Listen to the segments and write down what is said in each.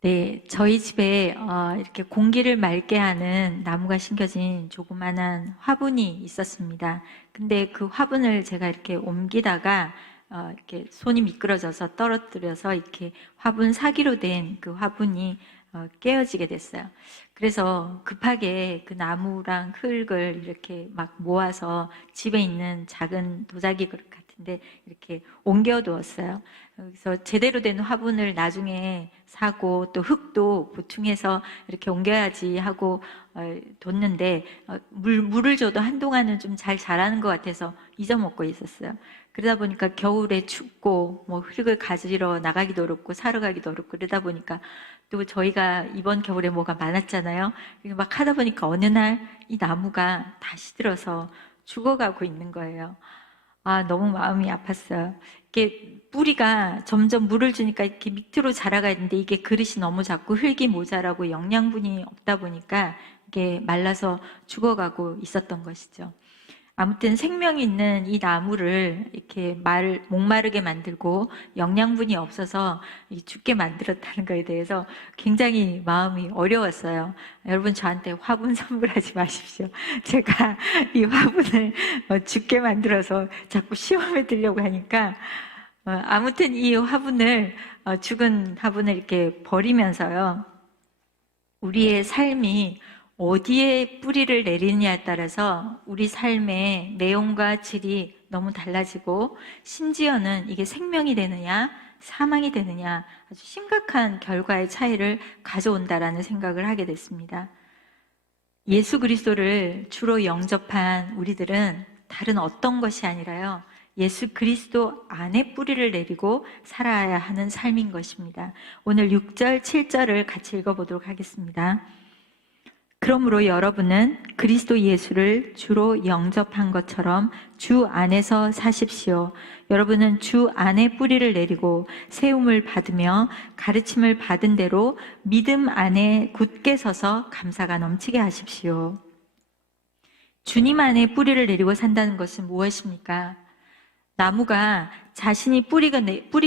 네, 저희 집에 이렇게 공기를 맑게 하는 나무가 심겨진 조그만한 화분이 있었습니다. 근데 그 화분을 제가 이렇게 옮기다가 이렇게 손이 미끄러져서 떨어뜨려서 이렇게 화분 사기로 된 그 화분이 깨어지게 됐어요. 그래서 급하게 그 나무랑 흙을 이렇게 막 모아서 집에 있는 작은 도자기 그릇 같은데 이렇게 옮겨 두었어요. 그래서 제대로 된 화분을 나중에 사고 또 흙도 보충해서 이렇게 옮겨야지 하고 뒀는데 물을 줘도 한동안은 좀 잘 자라는 것 같아서 잊어먹고 있었어요. 그러다 보니까 겨울에 춥고 뭐 흙을 가지러 나가기도 어렵고 사러 가기도 어렵고 그러다 보니까 또 저희가 이번 겨울에 뭐가 많았잖아요. 막 하다 보니까 어느 날 이 나무가 다시 들어서 죽어가고 있는 거예요. 아, 너무 마음이 아팠어요. 이게 뿌리가 점점 물을 주니까 이렇게 밑으로 자라가 있는데 이게 그릇이 너무 작고 흙이 모자라고 영양분이 없다 보니까 이게 말라서 죽어가고 있었던 것이죠. 아무튼 생명 있는 이 나무를 이렇게 목마르게 만들고 영양분이 없어서 죽게 만들었다는 것에 대해서 굉장히 마음이 어려웠어요. 여러분 저한테 화분 선물하지 마십시오. 제가 이 화분을 죽게 만들어서 자꾸 시험에 들려고 하니까 아무튼 이 화분을 죽은 화분을 이렇게 버리면서요. 우리의 삶이 어디에 뿌리를 내리느냐에 따라서 우리 삶의 내용과 질이 너무 달라지고 심지어는 이게 생명이 되느냐 사망이 되느냐 아주 심각한 결과의 차이를 가져온다라는 생각을 하게 됐습니다. 예수 그리스도를 주로 영접한 우리들은 다른 어떤 것이 아니라요. 예수 그리스도 안에 뿌리를 내리고 살아야 하는 삶인 것입니다. 오늘 6절, 7절을 같이 읽어보도록 하겠습니다. 그러므로 여러분은 그리스도 예수를 주로 영접한 것처럼 주 안에서 사십시오. 여러분은 주 안에 뿌리를 내리고 세움을 받으며 가르침을 받은 대로 믿음 안에 굳게 서서 감사가 넘치게 하십시오. 주님 안에 뿌리를 내리고 산다는 것은 무엇입니까? 나무가 자신이 뿌리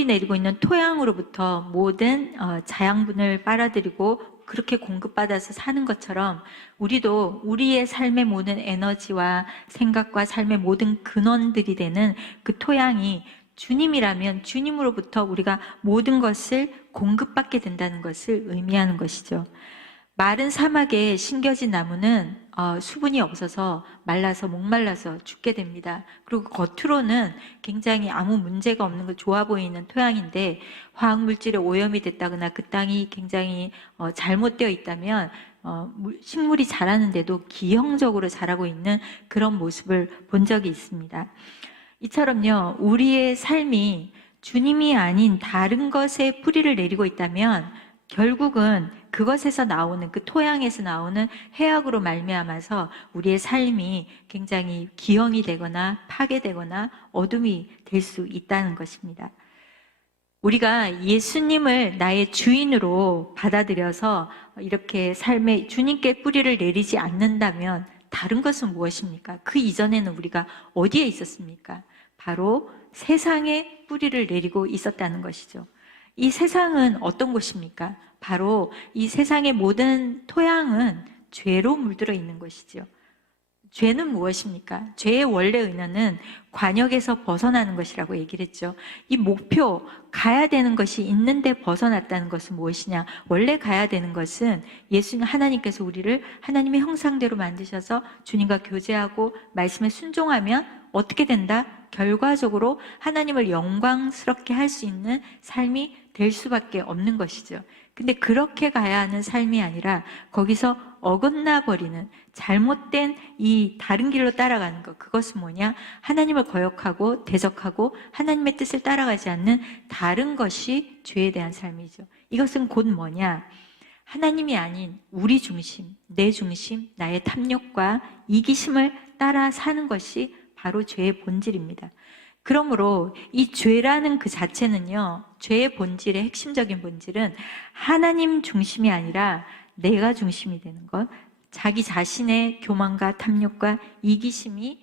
내리고 있는 토양으로부터 모든 자양분을 빨아들이고 그렇게 공급받아서 사는 것처럼 우리도 우리의 삶의 모든 에너지와 생각과 삶의 모든 근원들이 되는 그 토양이 주님이라면 주님으로부터 우리가 모든 것을 공급받게 된다는 것을 의미하는 것이죠. 마른 사막에 심겨진 나무는 수분이 없어서 말라서 목말라서 죽게 됩니다. 그리고 겉으로는 굉장히 아무 문제가 없는 거 좋아 보이는 토양인데 화학물질에 오염이 됐다거나 그 땅이 굉장히 잘못되어 있다면 식물이 자라는데도 기형적으로 자라고 있는 그런 모습을 본 적이 있습니다. 이처럼요, 우리의 삶이 주님이 아닌 다른 것에 뿌리를 내리고 있다면 결국은 그것에서 나오는 그 토양에서 나오는 해악으로 말미암아서 우리의 삶이 굉장히 기형이 되거나 파괴되거나 어둠이 될 수 있다는 것입니다. 우리가 예수님을 나의 주인으로 받아들여서 이렇게 삶에 주님께 뿌리를 내리지 않는다면 다른 것은 무엇입니까? 그 이전에는 우리가 어디에 있었습니까? 바로 세상에 뿌리를 내리고 있었다는 것이죠. 이 세상은 어떤 곳입니까? 바로 이 세상의 모든 토양은 죄로 물들어 있는 것이죠. 죄는 무엇입니까? 죄의 원래 의도는 관역에서 벗어나는 것이라고 얘기를 했죠. 이 목표, 가야 되는 것이 있는데 벗어났다는 것은 무엇이냐? 원래 가야 되는 것은 예수님 하나님께서 우리를 하나님의 형상대로 만드셔서 주님과 교제하고 말씀에 순종하면 어떻게 된다? 결과적으로 하나님을 영광스럽게 할 수 있는 삶이 될 수밖에 없는 것이죠. 근데 그렇게 가야 하는 삶이 아니라 거기서 어긋나 버리는 잘못된 이 다른 길로 따라가는 것, 그것은 뭐냐? 하나님을 거역하고 대적하고 하나님의 뜻을 따라가지 않는 다른 것이 죄에 대한 삶이죠. 이것은 곧 뭐냐? 하나님이 아닌 우리 중심, 내 중심, 나의 탐욕과 이기심을 따라 사는 것이 바로 죄의 본질입니다. 그러므로 이 죄라는 그 자체는요, 죄의 본질의 핵심적인 본질은 하나님 중심이 아니라 내가 중심이 되는 것, 자기 자신의 교만과 탐욕과 이기심이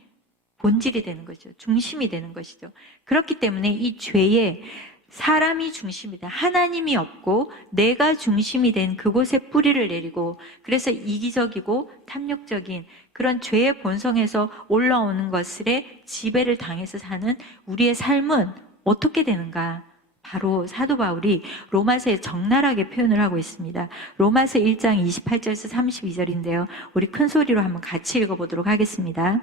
본질이 되는 것이죠. 중심이 되는 것이죠. 그렇기 때문에 이 죄의 사람이 중심이 된, 하나님이 없고 내가 중심이 된 그곳에 뿌리를 내리고, 그래서 이기적이고 탐욕적인 그런 죄의 본성에서 올라오는 것들에 지배를 당해서 사는 우리의 삶은 어떻게 되는가? 바로 사도 바울이 로마서에 적나라하게 표현을 하고 있습니다. 로마서 1장 28절에서 32절인데요. 우리 큰 소리로 한번 같이 읽어보도록 하겠습니다.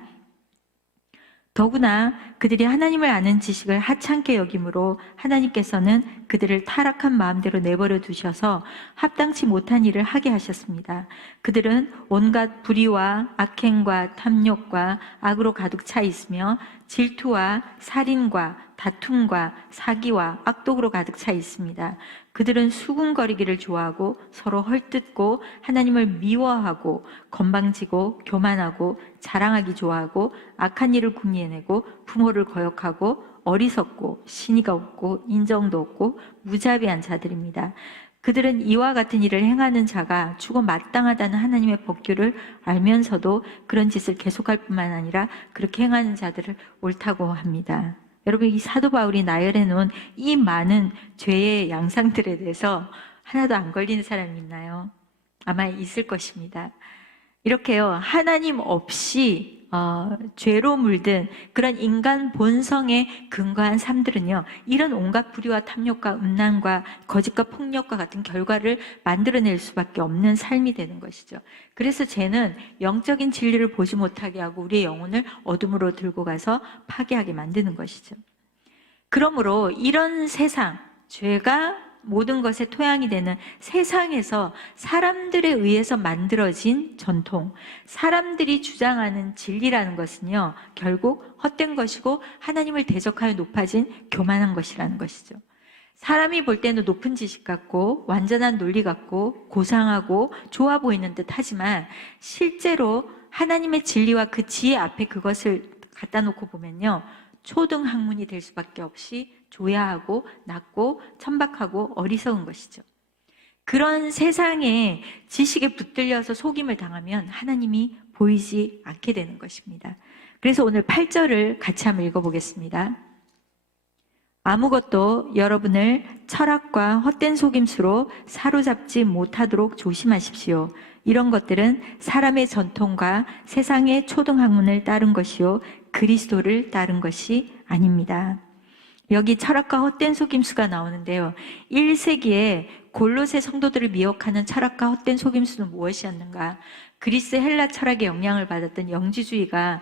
더구나 그들이 하나님을 아는 지식을 하찮게 여김으로 하나님께서는 그들을 타락한 마음대로 내버려 두셔서 합당치 못한 일을 하게 하셨습니다. 그들은 온갖 불의와 악행과 탐욕과 악으로 가득 차 있으며 질투와 살인과 다툼과 사기와 악독으로 가득 차 있습니다. 그들은 수군거리기를 좋아하고 서로 헐뜯고 하나님을 미워하고 건방지고 교만하고 자랑하기 좋아하고 악한 일을 궁리해내고 부모를 거역하고 어리석고 신의가 없고 인정도 없고 무자비한 자들입니다. 그들은 이와 같은 일을 행하는 자가 죽어 마땅하다는 하나님의 법규를 알면서도 그런 짓을 계속할 뿐만 아니라 그렇게 행하는 자들을 옳다고 합니다. 여러분, 이 사도 바울이 나열해 놓은 이 많은 죄의 양상들에 대해서 하나도 안 걸리는 사람이 있나요? 아마 있을 것입니다. 이렇게요, 하나님 없이 죄로 물든 그런 인간 본성에 근거한 삶들은요, 이런 온갖 불의와 탐욕과 음란과 거짓과 폭력과 같은 결과를 만들어낼 수밖에 없는 삶이 되는 것이죠. 그래서 죄는 영적인 진리를 보지 못하게 하고 우리의 영혼을 어둠으로 들고 가서 파괴하게 만드는 것이죠. 그러므로 이런 세상, 죄가 모든 것의 토양이 되는 세상에서 사람들에 의해서 만들어진 전통, 사람들이 주장하는 진리라는 것은요, 결국 헛된 것이고 하나님을 대적하여 높아진 교만한 것이라는 것이죠. 사람이 볼 때는 높은 지식 같고 완전한 논리 같고 고상하고 좋아 보이는 듯 하지만 실제로 하나님의 진리와 그 지혜 앞에 그것을 갖다 놓고 보면요, 초등학문이 될 수밖에 없이 조야하고 낮고 천박하고 어리석은 것이죠. 그런 세상에 지식에 붙들려서 속임을 당하면 하나님이 보이지 않게 되는 것입니다. 그래서 오늘 8절을 같이 한번 읽어보겠습니다. 아무것도 여러분을 철학과 헛된 속임수로 사로잡지 못하도록 조심하십시오. 이런 것들은 사람의 전통과 세상의 초등학문을 따른 것이요, 그리스도를 따른 것이 아닙니다. 여기 철학과 헛된 속임수가 나오는데요. 1세기에 골로새 성도들을 미혹하는 철학과 헛된 속임수는 무엇이었는가? 그리스 헬라 철학의 영향을 받았던 영지주의가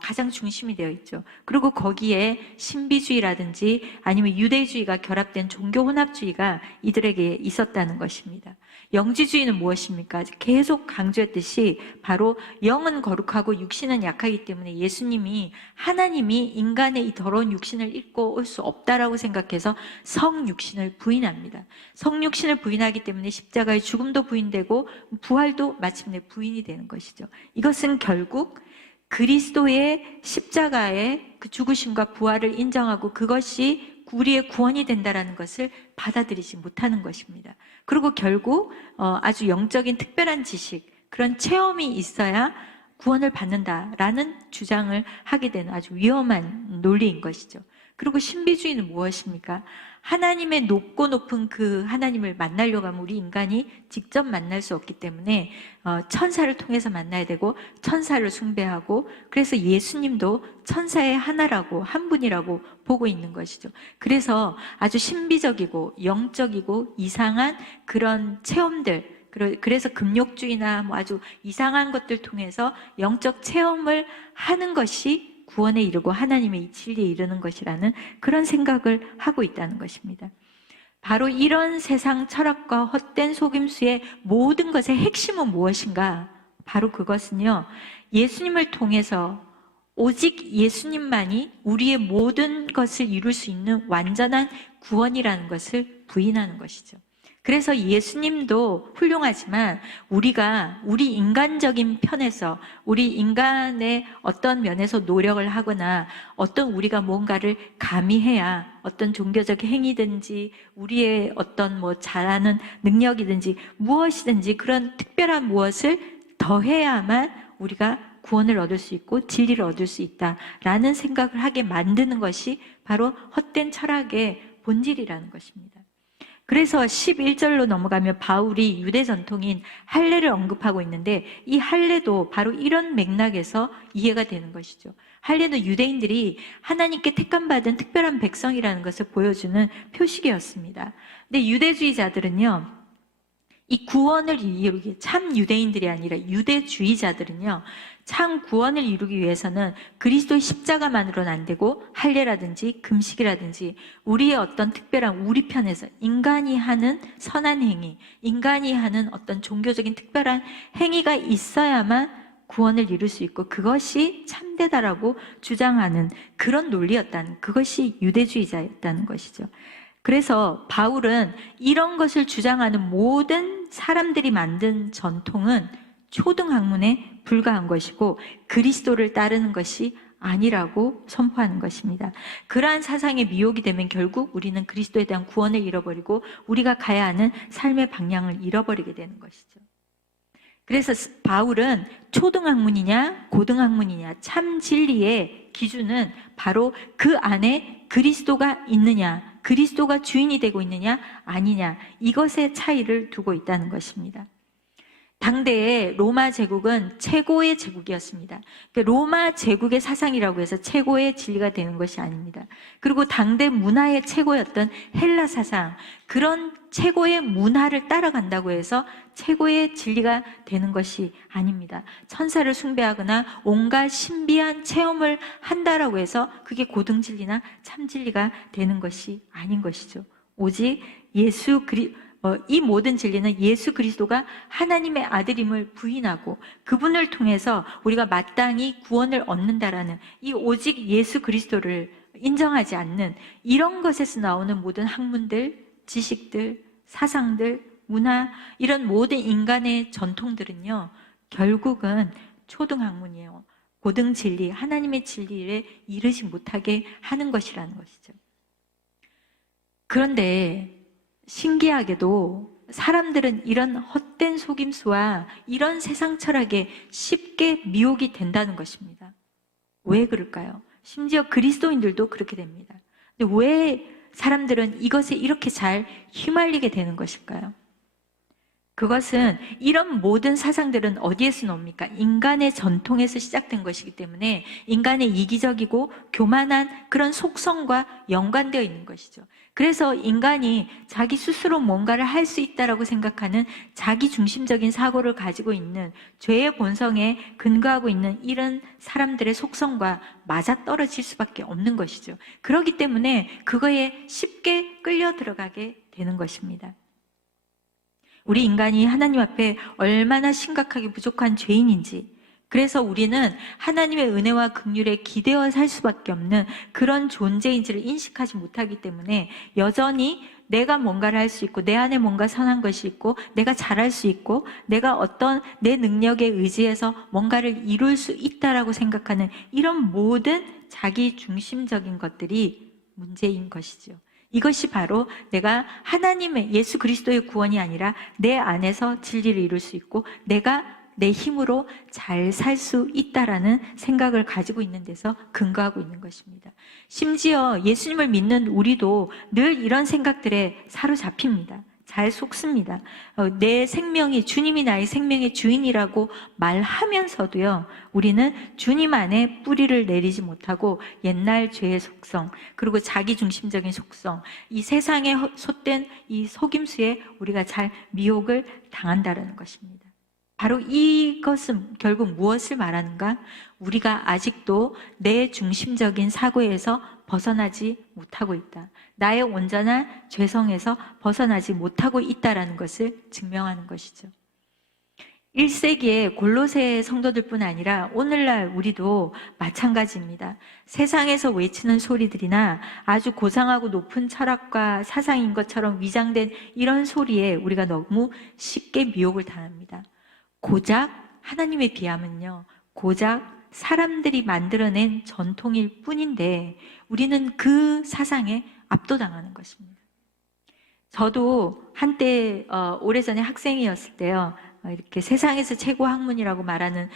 가장 중심이 되어 있죠. 그리고 거기에 신비주의라든지 아니면 유대주의가 결합된 종교 혼합주의가 이들에게 있었다는 것입니다. 영지주의는 무엇입니까? 계속 강조했듯이 바로 영은 거룩하고 육신은 약하기 때문에 예수님이, 하나님이 인간의 이 더러운 육신을 입고 올 수 없다라고 생각해서 성육신을 부인합니다. 성육신을 부인하기 때문에 십자가의 죽음도 부인되고 부활도 마침내 부인이 되는 것이죠. 이것은 결국 그리스도의 십자가의 그 죽으심과 부활을 인정하고 그것이 우리의 구원이 된다라는 것을 받아들이지 못하는 것입니다. 그리고 결국 아주 영적인 특별한 지식, 그런 체험이 있어야 구원을 받는다라는 주장을 하게 되는 아주 위험한 논리인 것이죠. 그리고 신비주의는 무엇입니까? 하나님의 높고 높은 그 하나님을 만나려고 하면 우리 인간이 직접 만날 수 없기 때문에 천사를 통해서 만나야 되고 천사를 숭배하고, 그래서 예수님도 천사의 하나라고, 한 분이라고 보고 있는 것이죠. 그래서 아주 신비적이고 영적이고 이상한 그런 체험들, 그래서 금욕주의나 뭐 아주 이상한 것들 통해서 영적 체험을 하는 것이 구원에 이르고 하나님의 이 진리에 이르는 것이라는 그런 생각을 하고 있다는 것입니다. 바로 이런 세상 철학과 헛된 속임수의 모든 것의 핵심은 무엇인가? 바로 그것은요, 예수님을 통해서 오직 예수님만이 우리의 모든 것을 이룰 수 있는 완전한 구원이라는 것을 부인하는 것이죠. 그래서 예수님도 훌륭하지만 우리가 우리 인간적인 편에서, 우리 인간의 어떤 면에서 노력을 하거나 어떤 우리가 뭔가를 가미해야 어떤 종교적 행위든지 우리의 어떤 뭐 잘하는 능력이든지 무엇이든지 그런 특별한 무엇을 더해야만 우리가 구원을 얻을 수 있고 진리를 얻을 수 있다라는 생각을 하게 만드는 것이 바로 헛된 철학의 본질이라는 것입니다. 그래서 11절로 넘어가면 바울이 유대 전통인 할례를 언급하고 있는데, 이 할례도 바로 이런 맥락에서 이해가 되는 것이죠. 할례는 유대인들이 하나님께 택함받은 특별한 백성이라는 것을 보여주는 표식이었습니다. 근데 유대주의자들은요, 이 구원을 이루기, 참 유대인들이 아니라 유대주의자들은요, 참 구원을 이루기 위해서는 그리스도의 십자가만으로는 안 되고 할례라든지 금식이라든지 우리의 어떤 특별한, 우리 편에서 인간이 하는 선한 행위, 인간이 하는 어떤 종교적인 특별한 행위가 있어야만 구원을 이룰 수 있고 그것이 참되다라고 주장하는 그런 논리였다는, 그것이 유대주의자였다는 것이죠. 그래서 바울은 이런 것을 주장하는 모든 사람들이 만든 전통은 초등학문에 불과한 것이고 그리스도를 따르는 것이 아니라고 선포하는 것입니다. 그러한 사상에 미혹이 되면 결국 우리는 그리스도에 대한 구원을 잃어버리고 우리가 가야 하는 삶의 방향을 잃어버리게 되는 것이죠. 그래서 바울은 초등학문이냐 고등학문이냐 참 진리의 기준은 바로 그 안에 그리스도가 있느냐, 그리스도가 주인이 되고 있느냐 아니냐, 이것의 차이를 두고 있다는 것입니다. 당대의 로마 제국은 최고의 제국이었습니다. 로마 제국의 사상이라고 해서 최고의 진리가 되는 것이 아닙니다. 그리고 당대 문화의 최고였던 헬라 사상, 그런 최고의 문화를 따라간다고 해서 최고의 진리가 되는 것이 아닙니다. 천사를 숭배하거나 온갖 신비한 체험을 한다라고 해서 그게 고등진리나 참진리가 되는 것이 아닌 것이죠. 오직 이 모든 진리는 예수 그리스도가 하나님의 아들임을 부인하고 그분을 통해서 우리가 마땅히 구원을 얻는다라는, 이 오직 예수 그리스도를 인정하지 않는 이런 것에서 나오는 모든 학문들, 지식들, 사상들, 문화, 이런 모든 인간의 전통들은요, 결국은 초등학문이에요. 고등 진리, 하나님의 진리에 이르지 못하게 하는 것이라는 것이죠. 그런데 신기하게도 사람들은 이런 헛된 속임수와 이런 세상 철학에 쉽게 미혹이 된다는 것입니다. 왜 그럴까요? 심지어 그리스도인들도 그렇게 됩니다. 근데 왜 사람들은 이것에 이렇게 잘 휘말리게 되는 것일까요? 그것은 이런 모든 사상들은 어디에서 나옵니까? 인간의 전통에서 시작된 것이기 때문에 인간의 이기적이고 교만한 그런 속성과 연관되어 있는 것이죠. 그래서 인간이 자기 스스로 뭔가를 할 수 있다라고 생각하는 자기 중심적인 사고를 가지고 있는 죄의 본성에 근거하고 있는 이런 사람들의 속성과 맞아떨어질 수밖에 없는 것이죠. 그렇기 때문에 그거에 쉽게 끌려 들어가게 되는 것입니다. 우리 인간이 하나님 앞에 얼마나 심각하게 부족한 죄인인지, 그래서 우리는 하나님의 은혜와 긍휼에 기대어 살 수밖에 없는 그런 존재인지를 인식하지 못하기 때문에 여전히 내가 뭔가를 할 수 있고 내 안에 뭔가 선한 것이 있고 내가 잘할 수 있고 내가 어떤 내 능력에 의지해서 뭔가를 이룰 수 있다라고 생각하는 이런 모든 자기 중심적인 것들이 문제인 것이죠. 이것이 바로 내가 하나님의 예수 그리스도의 구원이 아니라 내 안에서 진리를 이룰 수 있고 내가 내 힘으로 잘 살 수 있다라는 생각을 가지고 있는 데서 근거하고 있는 것입니다. 심지어 예수님을 믿는 우리도 늘 이런 생각들에 사로잡힙니다. 잘 속습니다. 내 생명이, 주님이 나의 생명의 주인이라고 말하면서도요, 우리는 주님 안에 뿌리를 내리지 못하고 옛날 죄의 속성, 그리고 자기 중심적인 속성, 이 세상에 솟된 이 속임수에 우리가 잘 미혹을 당한다는 것입니다. 바로 이것은 결국 무엇을 말하는가? 우리가 아직도 내 중심적인 사고에서 벗어나지 못하고 있다. 나의 온전한 죄성에서 벗어나지 못하고 있다는 것을 증명하는 것이죠. 1세기의 골로새 성도들뿐 아니라 오늘날 우리도 마찬가지입니다. 세상에서 외치는 소리들이나 아주 고상하고 높은 철학과 사상인 것처럼 위장된 이런 소리에 우리가 너무 쉽게 미혹을 당합니다. 고작 하나님의 비하면요, 고작 사람들이 만들어낸 전통일 뿐인데 우리는 그 사상에 압도당하는 것입니다. 저도 한때 오래전에 학생이었을 때요, 이렇게 세상에서 최고 학문이라고 말하는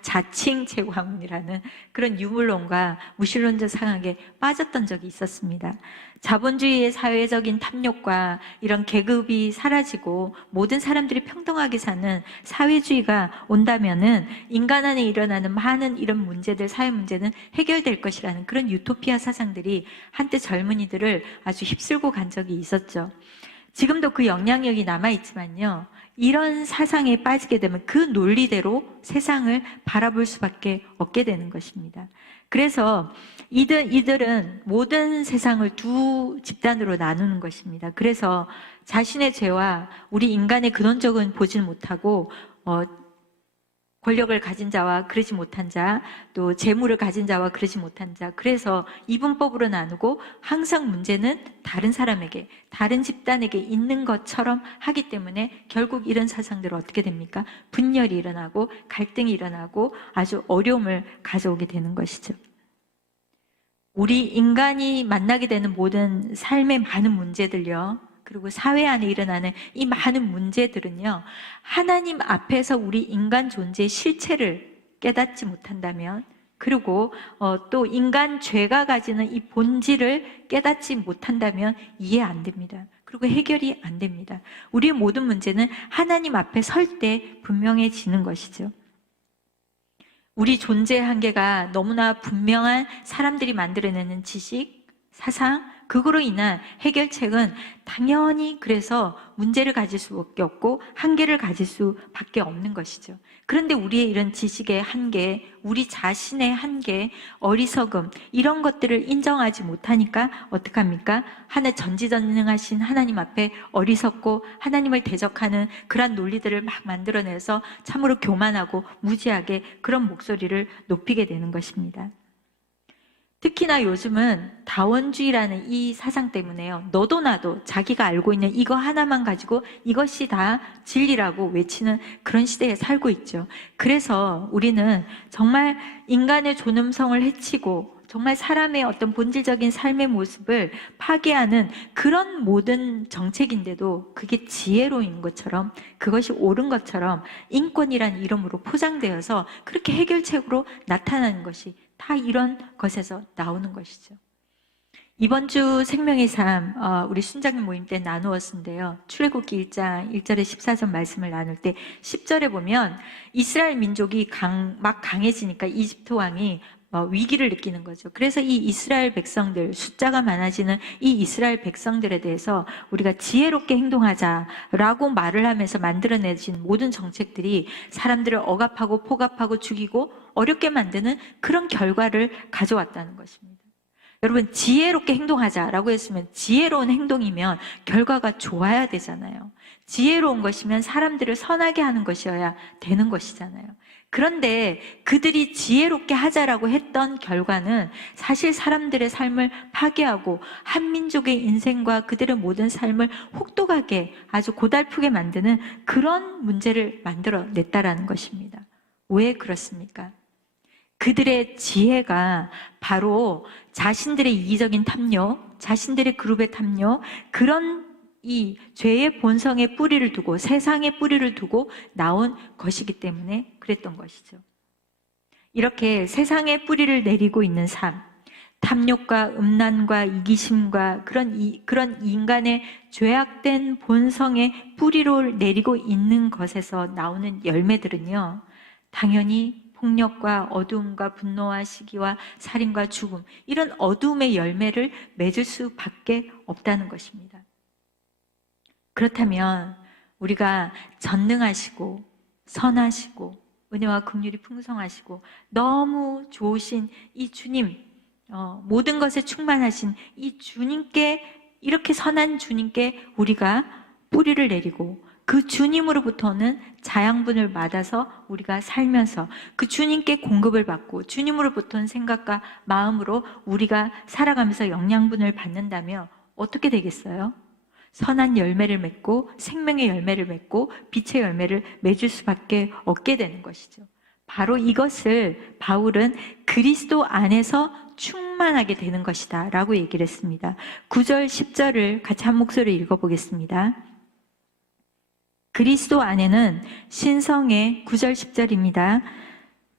자칭 최고 학문이라는 그런 유물론과 무신론적 상학에 빠졌던 적이 있었습니다. 자본주의의 사회적인 탐욕과 이런 계급이 사라지고 모든 사람들이 평등하게 사는 사회주의가 온다면은 인간 안에 일어나는 많은 이런 문제들, 사회 문제는 해결될 것이라는 그런 유토피아 사상들이 한때 젊은이들을 아주 휩쓸고 간 적이 있었죠. 지금도 그 영향력이 남아있지만요, 이런 사상에 빠지게 되면 그 논리대로 세상을 바라볼 수밖에 없게 되는 것입니다. 그래서 이들은 모든 세상을 두 집단으로 나누는 것입니다. 그래서 자신의 죄와 우리 인간의 근원적은 보질 못하고 권력을 가진 자와 그러지 못한 자, 또 재물을 가진 자와 그러지 못한 자, 그래서 이분법으로 나누고 항상 문제는 다른 사람에게, 다른 집단에게 있는 것처럼 하기 때문에 결국 이런 사상들은 어떻게 됩니까? 분열이 일어나고 갈등이 일어나고 아주 어려움을 가져오게 되는 것이죠. 우리 인간이 만나게 되는 모든 삶의 많은 문제들요, 그리고 사회 안에 일어나는 이 많은 문제들은요, 하나님 앞에서 우리 인간 존재의 실체를 깨닫지 못한다면, 그리고 또 인간 죄가 가지는 이 본질을 깨닫지 못한다면 이해 안 됩니다. 그리고 해결이 안 됩니다. 우리의 모든 문제는 하나님 앞에 설 때 분명해지는 것이죠. 우리 존재의 한계가 너무나 분명한 사람들이 만들어내는 지식, 사상, 그거로 인한 해결책은 당연히 그래서 문제를 가질 수밖에 없고 한계를 가질 수밖에 없는 것이죠. 그런데 우리의 이런 지식의 한계, 우리 자신의 한계, 어리석음, 이런 것들을 인정하지 못하니까 어떡합니까? 전지전능하신 하나님 앞에 어리석고 하나님을 대적하는 그런 논리들을 막 만들어내서 참으로 교만하고 무지하게 그런 목소리를 높이게 되는 것입니다. 특히나 요즘은 다원주의라는 이 사상 때문에요, 너도 나도 자기가 알고 있는 이거 하나만 가지고 이것이 다 진리라고 외치는 그런 시대에 살고 있죠. 그래서 우리는 정말 인간의 존엄성을 해치고 정말 사람의 어떤 본질적인 삶의 모습을 파괴하는 그런 모든 정책인데도 그게 지혜로운 것처럼, 그것이 옳은 것처럼 인권이라는 이름으로 포장되어서 그렇게 해결책으로 나타나는 것이 다 이런 것에서 나오는 것이죠. 이번 주 생명의 삶, 우리 순장님 모임 때 나누었는데요, 출애굽기 1장 1절에 14절 말씀을 나눌 때 10절에 보면 이스라엘 민족이 막 강해지니까 이집트 왕이 위기를 느끼는 거죠. 그래서 이 이스라엘 백성들, 숫자가 많아지는 이 이스라엘 백성들에 대해서 우리가 지혜롭게 행동하자라고 말을 하면서 만들어내진 모든 정책들이 사람들을 억압하고 포갑하고 죽이고 어렵게 만드는 그런 결과를 가져왔다는 것입니다. 여러분, 지혜롭게 행동하자라고 했으면 지혜로운 행동이면 결과가 좋아야 되잖아요. 지혜로운 것이면 사람들을 선하게 하는 것이어야 되는 것이잖아요. 그런데 그들이 지혜롭게 하자라고 했던 결과는 사실 사람들의 삶을 파괴하고 한민족의 인생과 그들의 모든 삶을 혹독하게 아주 고달프게 만드는 그런 문제를 만들어냈다라는 것입니다. 왜 그렇습니까? 그들의 지혜가 바로 자신들의 이기적인 탐욕, 자신들의 그룹의 탐욕, 그런 이 죄의 본성에 뿌리를 두고, 세상에 뿌리를 두고 나온 것이기 때문에 그랬던 것이죠. 이렇게 세상에 뿌리를 내리고 있는 삶, 탐욕과 음란과 이기심과 그런 인간의 죄악된 본성에 뿌리를 내리고 있는 것에서 나오는 열매들은요, 당연히 폭력과 어두움과 분노와 시기와 살인과 죽음, 이런 어두움의 열매를 맺을 수밖에 없다는 것입니다. 그렇다면 우리가 전능하시고 선하시고 은혜와 긍휼이 풍성하시고 너무 좋으신 이 주님, 모든 것에 충만하신 이 주님께, 이렇게 선한 주님께 우리가 뿌리를 내리고 그 주님으로부터는 자양분을 받아서 우리가 살면서 그 주님께 공급을 받고 주님으로부터는 생각과 마음으로 우리가 살아가면서 영양분을 받는다면 어떻게 되겠어요? 선한 열매를 맺고 생명의 열매를 맺고 빛의 열매를 맺을 수밖에 없게 되는 것이죠. 바로 이것을 바울은 그리스도 안에서 충만하게 되는 것이다 라고 얘기를 했습니다. 9절 10절을 같이 한 목소리로 읽어보겠습니다. 그리스도 안에는 신성의 9절 10절입니다.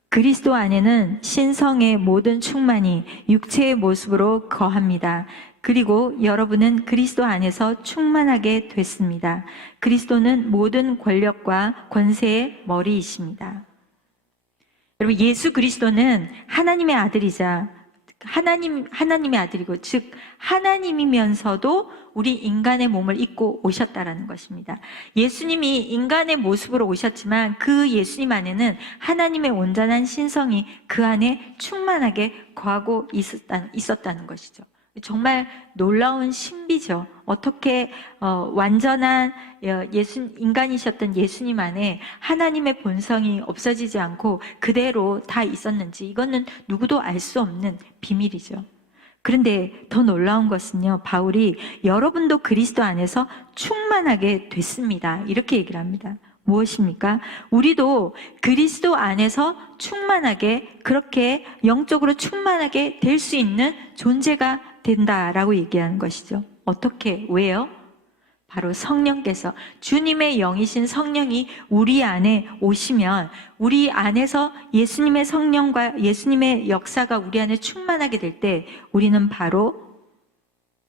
그리스도 안에는 신성의 모든 충만이 육체의 모습으로 거합니다. 그리고 여러분은 그리스도 안에서 충만하게 됐습니다. 그리스도는 모든 권력과 권세의 머리이십니다. 여러분, 예수 그리스도는 하나님의 아들이자 하나님의 아들이고, 즉 하나님이면서도 우리 인간의 몸을 입고 오셨다라는 것입니다. 예수님이 인간의 모습으로 오셨지만 그 예수님 안에는 하나님의 온전한 신성이 그 안에 충만하게 거하고 있었다는 것이죠. 정말 놀라운 신비죠. 어떻게 완전한 인간이셨던 예수님 안에 하나님의 본성이 없어지지 않고 그대로 다 있었는지, 이거는 누구도 알 수 없는 비밀이죠. 그런데 더 놀라운 것은요, 바울이 여러분도 그리스도 안에서 충만하게 됐습니다, 이렇게 얘기를 합니다. 무엇입니까? 우리도 그리스도 안에서 충만하게, 그렇게 영적으로 충만하게 될 수 있는 존재가 된다라고 얘기하는 것이죠. 어떻게? 왜요? 바로 성령께서, 주님의 영이신 성령이 우리 안에 오시면, 우리 안에서 예수님의 성령과 예수님의 역사가 우리 안에 충만하게 될 때 우리는 바로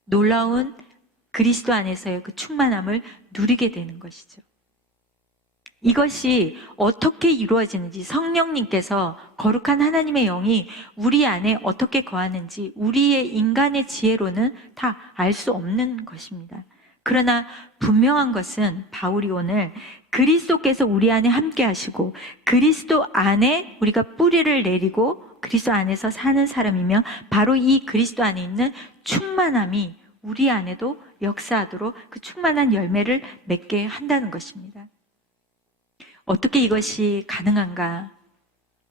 놀라운 그리스도 안에서의 그 충만함을 누리게 되는 것이죠. 이것이 어떻게 이루어지는지, 성령님께서, 거룩한 하나님의 영이 우리 안에 어떻게 거하는지 우리의 인간의 지혜로는 다 알 수 없는 것입니다. 그러나 분명한 것은 바울이 오늘 그리스도께서 우리 안에 함께 하시고 그리스도 안에 우리가 뿌리를 내리고 그리스도 안에서 사는 사람이며, 바로 이 그리스도 안에 있는 충만함이 우리 안에도 역사하도록 그 충만한 열매를 맺게 한다는 것입니다. 어떻게 이것이 가능한가?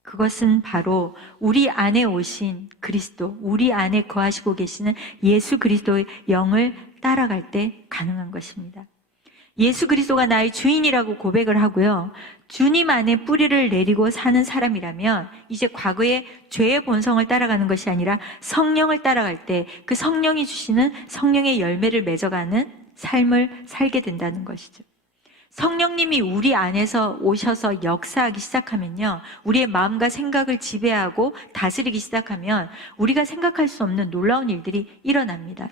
그것은 바로 우리 안에 오신 그리스도, 우리 안에 거하시고 계시는 예수 그리스도의 영을 따라갈 때 가능한 것입니다. 예수 그리스도가 나의 주인이라고 고백을 하고요, 주님 안에 뿌리를 내리고 사는 사람이라면 이제 과거의 죄의 본성을 따라가는 것이 아니라 성령을 따라갈 때 그 성령이 주시는 성령의 열매를 맺어가는 삶을 살게 된다는 것이죠. 성령님이 우리 안에서 오셔서 역사하기 시작하면요, 우리의 마음과 생각을 지배하고 다스리기 시작하면 우리가 생각할 수 없는 놀라운 일들이 일어납니다.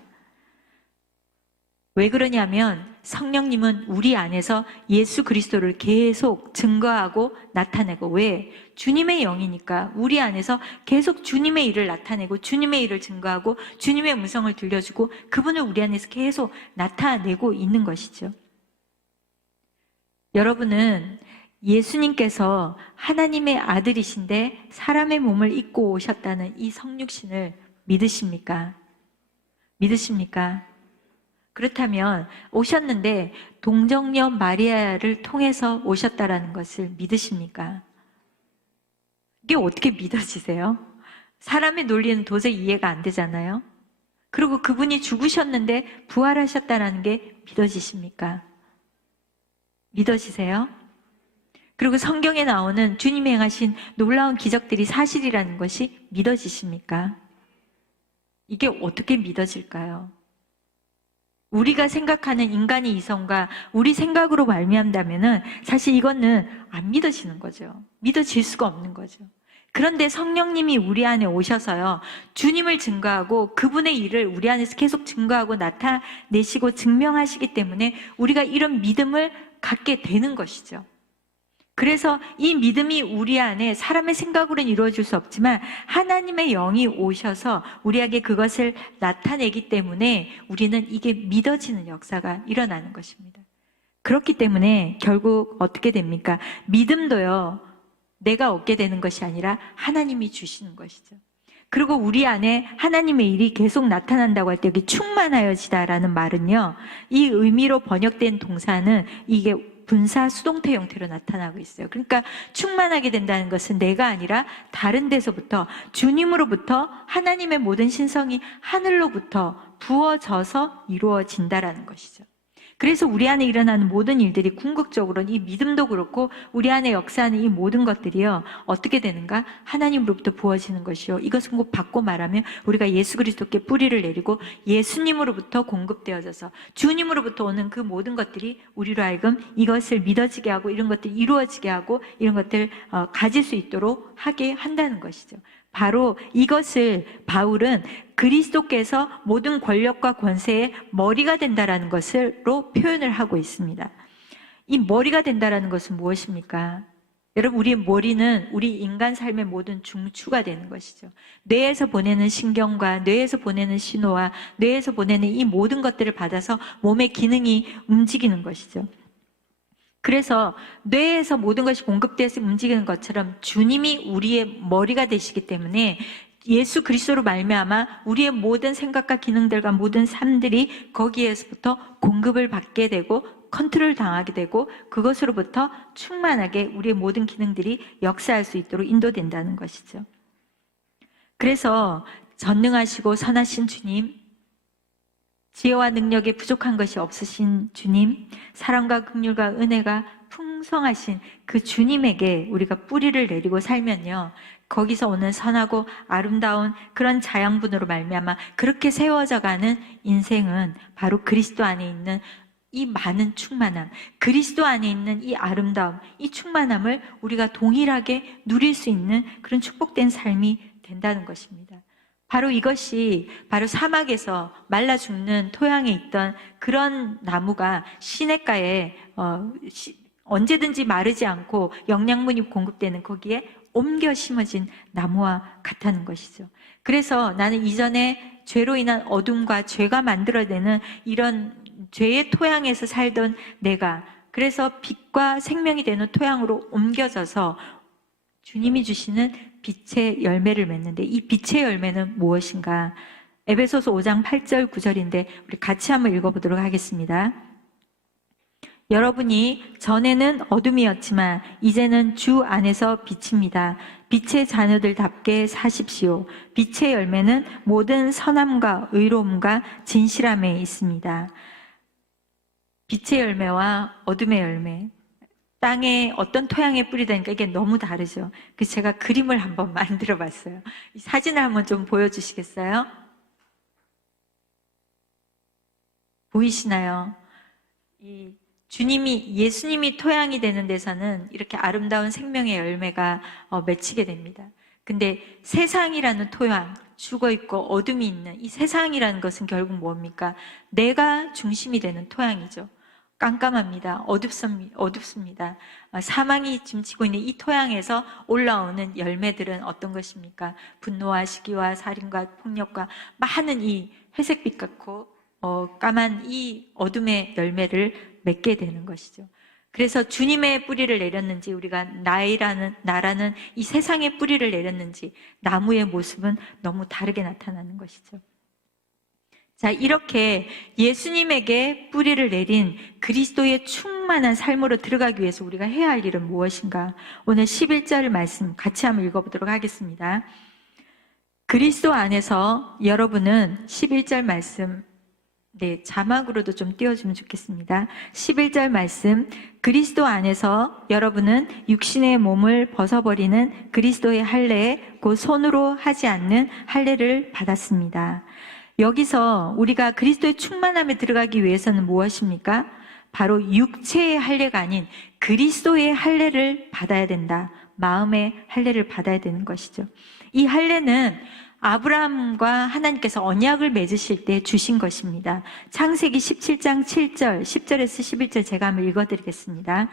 왜 그러냐면 성령님은 우리 안에서 예수 그리스도를 계속 증거하고 나타내고, 왜? 주님의 영이니까 우리 안에서 계속 주님의 일을 나타내고 주님의 일을 증거하고 주님의 음성을 들려주고 그분을 우리 안에서 계속 나타내고 있는 것이죠. 여러분은 예수님께서 하나님의 아들이신데 사람의 몸을 입고 오셨다는 이 성육신을 믿으십니까? 믿으십니까? 그렇다면 오셨는데 동정녀 마리아를 통해서 오셨다라는 것을 믿으십니까? 이게 어떻게 믿어지세요? 사람의 논리는 도저히 이해가 안 되잖아요. 그리고 그분이 죽으셨는데 부활하셨다는 게 믿어지십니까? 믿어지세요? 그리고 성경에 나오는 주님이 행하신 놀라운 기적들이 사실이라는 것이 믿어지십니까? 이게 어떻게 믿어질까요? 우리가 생각하는 인간의 이성과 우리 생각으로 말미암다면은 사실 이거는 안 믿어지는 거죠. 믿어질 수가 없는 거죠. 그런데 성령님이 우리 안에 오셔서요, 주님을 증거하고 그분의 일을 우리 안에서 계속 증거하고 나타내시고 증명하시기 때문에 우리가 이런 믿음을 갖게 되는 것이죠. 그래서 이 믿음이 우리 안에 사람의 생각으로는 이루어질 수 없지만 하나님의 영이 오셔서 우리에게 그것을 나타내기 때문에 우리는 이게 믿어지는 역사가 일어나는 것입니다. 그렇기 때문에 결국 어떻게 됩니까? 믿음도요, 내가 얻게 되는 것이 아니라 하나님이 주시는 것이죠. 그리고 우리 안에 하나님의 일이 계속 나타난다고 할 때 여기 충만하여지다라는 말은요, 이 의미로 번역된 동사는 이게 분사 수동태 형태로 나타나고 있어요. 그러니까 충만하게 된다는 것은 내가 아니라 다른 데서부터, 주님으로부터 하나님의 모든 신성이 하늘로부터 부어져서 이루어진다라는 것이죠. 그래서 우리 안에 일어나는 모든 일들이 궁극적으로 이 믿음도 그렇고 우리 안에 역사하는 이 모든 것들이요, 어떻게 되는가? 하나님으로부터 부어지는 것이요, 이것은 곧 바꿔 말하면 우리가 예수 그리스도께 뿌리를 내리고 예수님으로부터 공급되어져서 주님으로부터 오는 그 모든 것들이 우리로 하여금 이것을 믿어지게 하고 이런 것들이 이루어지게 하고 이런 것들 가질 수 있도록 하게 한다는 것이죠. 바로 이것을 바울은 그리스도께서 모든 권력과 권세의 머리가 된다라는 것으로 표현을 하고 있습니다. 이 머리가 된다라는 것은 무엇입니까? 여러분, 우리의 머리는 우리 인간 삶의 모든 중추가 되는 것이죠. 뇌에서 보내는 신경과 뇌에서 보내는 신호와 뇌에서 보내는 이 모든 것들을 받아서 몸의 기능이 움직이는 것이죠. 그래서 뇌에서 모든 것이 공급돼서 움직이는 것처럼 주님이 우리의 머리가 되시기 때문에 예수 그리스도로 말미암아 우리의 모든 생각과 기능들과 모든 삶들이 거기에서부터 공급을 받게 되고 컨트롤 당하게 되고 그것으로부터 충만하게 우리의 모든 기능들이 역사할 수 있도록 인도된다는 것이죠. 그래서 전능하시고 선하신 주님, 지혜와 능력에 부족한 것이 없으신 주님, 사랑과 긍휼과 은혜가 풍성하신 그 주님에게 우리가 뿌리를 내리고 살면요, 거기서 오는 선하고 아름다운 그런 자양분으로 말미암아 그렇게 세워져가는 인생은 바로 그리스도 안에 있는 이 많은 충만함, 그리스도 안에 있는 이 아름다움, 이 충만함을 우리가 동일하게 누릴 수 있는 그런 축복된 삶이 된다는 것입니다. 바로 이것이 바로 사막에서 말라 죽는 토양에 있던 그런 나무가 시냇가에 언제든지 마르지 않고 영양분이 공급되는 거기에 옮겨 심어진 나무와 같다는 것이죠. 그래서 나는 이전에 죄로 인한 어둠과 죄가 만들어내는 이런 죄의 토양에서 살던 내가, 그래서 빛과 생명이 되는 토양으로 옮겨져서 주님이 주시는 빛의 열매를 맺는데, 이 빛의 열매는 무엇인가? 에베소서 5장 8절 9절인데 우리 같이 한번 읽어보도록 하겠습니다. 여러분이 전에는 어둠이었지만 이제는 주 안에서 빛입니다. 빛의 자녀들답게 사십시오. 빛의 열매는 모든 선함과 의로움과 진실함에 있습니다. 빛의 열매와 어둠의 열매, 땅에 어떤 토양에 뿌리다니까 이게 너무 다르죠. 그래서 제가 그림을 한번 만들어 봤어요. 이 사진을 한번 좀 보여주시겠어요? 보이시나요? 이 예수님이 토양이 되는 데서는 이렇게 아름다운 생명의 열매가 맺히게 됩니다. 근데 세상이라는 토양, 죽어있고 어둠이 있는 이 세상이라는 것은 결국 뭡니까? 내가 중심이 되는 토양이죠. 깜깜합니다. 어둡습니다. 사망이 짐치고 있는 이 토양에서 올라오는 열매들은 어떤 것입니까? 분노와 시기와 살인과 폭력과 많은 이 회색빛 같고 까만 이 어둠의 열매를 맺게 되는 것이죠. 그래서 주님의 뿌리를 내렸는지 우리가 나라는 이 세상의 뿌리를 내렸는지 나무의 모습은 너무 다르게 나타나는 것이죠. 자, 이렇게 예수님에게 뿌리를 내린 그리스도의 충만한 삶으로 들어가기 위해서 우리가 해야 할 일은 무엇인가? 오늘 11절 말씀 같이 한번 읽어보도록 하겠습니다. 그리스도 안에서 여러분은 11절 말씀, 자막으로도 좀 띄워주면 좋겠습니다. 11절 말씀, 그리스도 안에서 여러분은 육신의 몸을 벗어버리는 그리스도의 할례, 곧 손으로 하지 않는 할례를 받았습니다. 여기서 우리가 그리스도의 충만함에 들어가기 위해서는 무엇입니까? 바로 육체의 할례가 아닌 그리스도의 할례를 받아야 된다. 마음의 할례를 받아야 되는 것이죠. 이 할례는 아브라함과 하나님께서 언약을 맺으실 때 주신 것입니다. 창세기 17장 7절, 10절에서 11절 제가 한번 읽어드리겠습니다.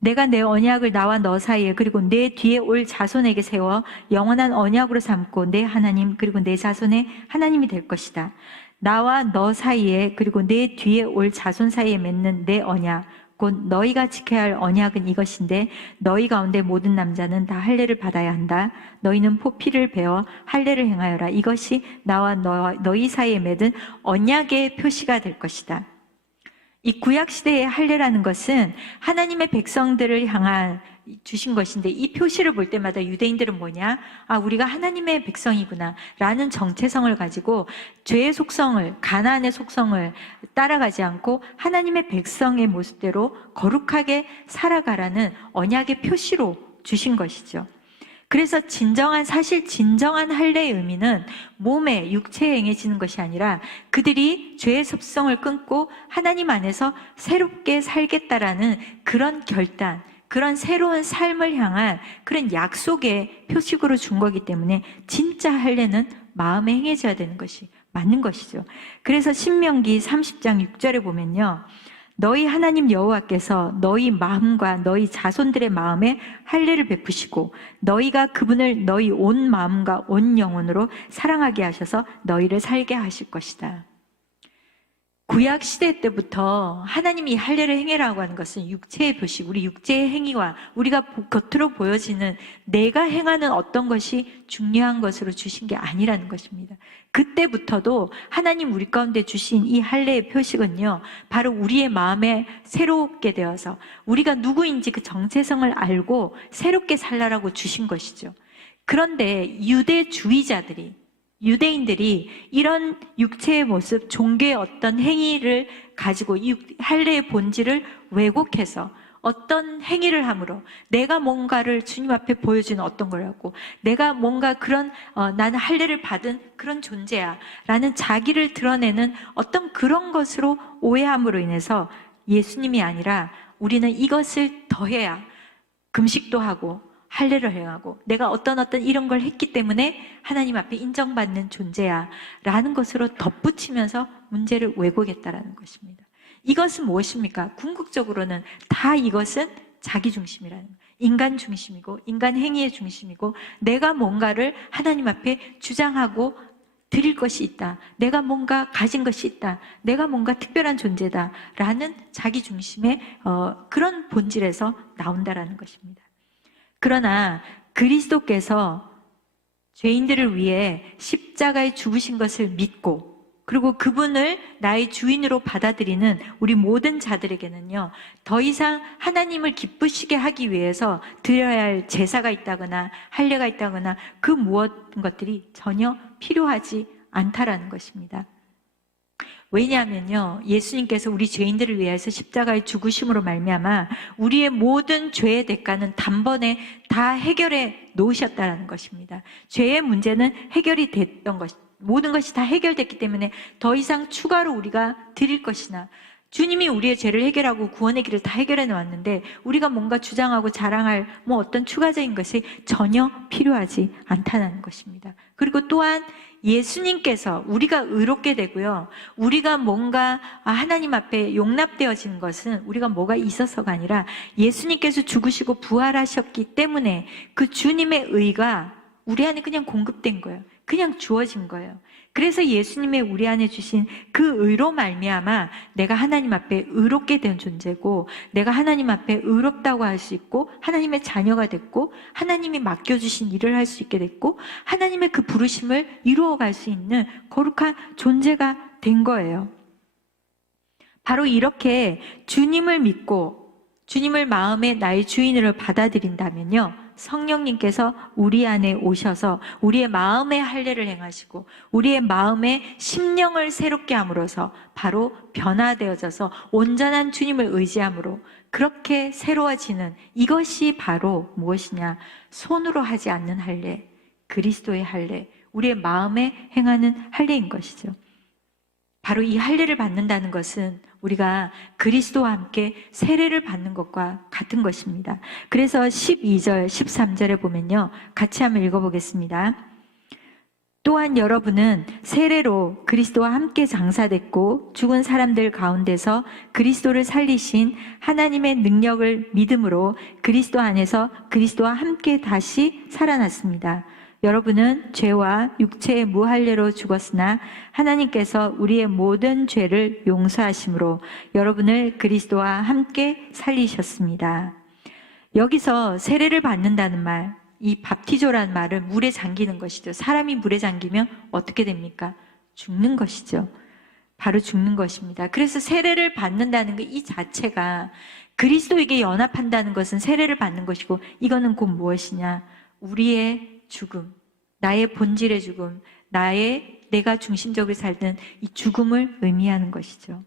내가 내 언약을 나와 너 사이에 그리고 내 뒤에 올 자손에게 세워 영원한 언약으로 삼고 내 하나님 그리고 내 자손의 하나님이 될 것이다. 나와 너 사이에 그리고 내 뒤에 올 자손 사이에 맺는 내 언약, 곧 너희가 지켜야 할 언약은 이것인데 너희 가운데 모든 남자는 다 할례를 받아야 한다. 너희는 포피를 베어 할례를 행하여라. 이것이 나와 너희 사이에 맺은 언약의 표시가 될 것이다. 이 구약시대의 할례라는 것은 하나님의 백성들을 향한 주신 것인데, 이 표시를 볼 때마다 유대인들은 뭐냐? 아, 우리가 하나님의 백성이구나 라는 정체성을 가지고 죄의 속성을, 가나안의 속성을 따라가지 않고 하나님의 백성의 모습대로 거룩하게 살아가라는 언약의 표시로 주신 것이죠. 그래서 사실 진정한 할례의 의미는 몸에, 육체에 행해지는 것이 아니라 그들이 죄의 습성을 끊고 하나님 안에서 새롭게 살겠다라는 그런 결단, 그런 새로운 삶을 향한 그런 약속의 표식으로 준 거기 때문에 진짜 할례는 마음에 행해져야 되는 것이 맞는 것이죠. 그래서 신명기 30장 6절에 보면요, 너희 하나님 여호와께서 너희 마음과 너희 자손들의 마음에 할례를 베푸시고 너희가 그분을 너희 온 마음과 온 영혼으로 사랑하게 하셔서 너희를 살게 하실 것이다. 구약 시대 때부터 하나님이 할례를 행해라고 하는 것은 육체의 표시, 우리 육체의 행위와 우리가 겉으로 보여지는 내가 행하는 어떤 것이 중요한 것으로 주신 게 아니라는 것입니다. 그때부터도 하나님 우리 가운데 주신 이 할례의 표식은요, 바로 우리의 마음에 새롭게 되어서 우리가 누구인지 그 정체성을 알고 새롭게 살라라고 주신 것이죠. 그런데 유대인들이 이런 육체의 모습, 종교의 어떤 행위를 가지고 이 할례의 본질을 왜곡해서 어떤 행위를 함으로 내가 뭔가를 주님 앞에 보여주는 어떤 거라고, 내가 뭔가 그런 나는 할례를 받은 그런 존재야 라는 자기를 드러내는 어떤 그런 것으로 오해함으로 인해서 예수님이 아니라 우리는 이것을 더해야 금식도 하고 할례를 행하고 내가 어떤 이런 걸 했기 때문에 하나님 앞에 인정받는 존재야 라는 것으로 덧붙이면서 문제를 왜곡했다라는 것입니다. 이것은 무엇입니까? 궁극적으로는 다 이것은 자기 중심이라는 거예요. 인간 중심이고 인간 행위의 중심이고 내가 뭔가를 하나님 앞에 주장하고 드릴 것이 있다, 내가 뭔가 가진 것이 있다, 내가 뭔가 특별한 존재다 라는 자기 중심의 그런 본질에서 나온다라는 것입니다. 그러나 그리스도께서 죄인들을 위해 십자가에 죽으신 것을 믿고 그리고 그분을 나의 주인으로 받아들이는 우리 모든 자들에게는요, 더 이상 하나님을 기쁘시게 하기 위해서 드려야 할 제사가 있다거나 할례가 있다거나 그 무엇 것들이 전혀 필요하지 않다라는 것입니다. 왜냐하면요, 예수님께서 우리 죄인들을 위해서 십자가에 죽으심으로 말미암아 우리의 모든 죄의 대가는 단번에 다 해결해 놓으셨다는 것입니다. 죄의 문제는 해결이 됐던 것, 모든 것이 다 해결됐기 때문에 더 이상 추가로 우리가 드릴 것이나, 주님이 우리의 죄를 해결하고 구원의 길을 다 해결해 놓았는데 우리가 뭔가 주장하고 자랑할 어떤 추가적인 것이 전혀 필요하지 않다는 것입니다. 그리고 또한 예수님께서 우리가 의롭게 되고요, 우리가 뭔가 하나님 앞에 용납되어지는 것은 우리가 뭐가 있어서가 아니라 예수님께서 죽으시고 부활하셨기 때문에 그 주님의 의가 우리 안에 그냥 공급된 거예요. 그냥 주어진 거예요. 그래서 예수님의 우리 안에 주신 그 의로 말미암아 내가 하나님 앞에 의롭게 된 존재고, 내가 하나님 앞에 의롭다고 할 수 있고 하나님의 자녀가 됐고 하나님이 맡겨주신 일을 할 수 있게 됐고 하나님의 그 부르심을 이루어갈 수 있는 거룩한 존재가 된 거예요. 바로 이렇게 주님을 믿고 주님을 마음에 나의 주인으로 받아들인다면요, 성령님께서 우리 안에 오셔서 우리의 마음의 할례를 행하시고 우리의 마음의 심령을 새롭게 함으로써 바로 변화되어져서 온전한 주님을 의지함으로 그렇게 새로워지는, 이것이 바로 무엇이냐? 손으로 하지 않는 할례, 그리스도의 할례, 우리의 마음에 행하는 할례인 것이죠. 바로 이 할례를 받는다는 것은 우리가 그리스도와 함께 세례를 받는 것과 같은 것입니다. 그래서 12절, 13절에 보면요, 같이 한번 읽어보겠습니다. 또한 여러분은 세례로 그리스도와 함께 장사됐고 죽은 사람들 가운데서 그리스도를 살리신 하나님의 능력을 믿음으로 그리스도 안에서 그리스도와 함께 다시 살아났습니다. 여러분은 죄와 육체의 무할례로 죽었으나 하나님께서 우리의 모든 죄를 용서하심으로 여러분을 그리스도와 함께 살리셨습니다. 여기서 세례를 받는다는 말, 이 밥티조라는 말은 물에 잠기는 것이죠. 사람이 물에 잠기면 어떻게 됩니까? 죽는 것이죠. 바로 죽는 것입니다. 그래서 세례를 받는다는 것 이 자체가 그리스도에게 연합한다는 것은 세례를 받는 것이고, 이거는 곧 무엇이냐? 우리의 죽음, 나의 본질의 죽음, 내가 중심적으로 살던 이 죽음을 의미하는 것이죠.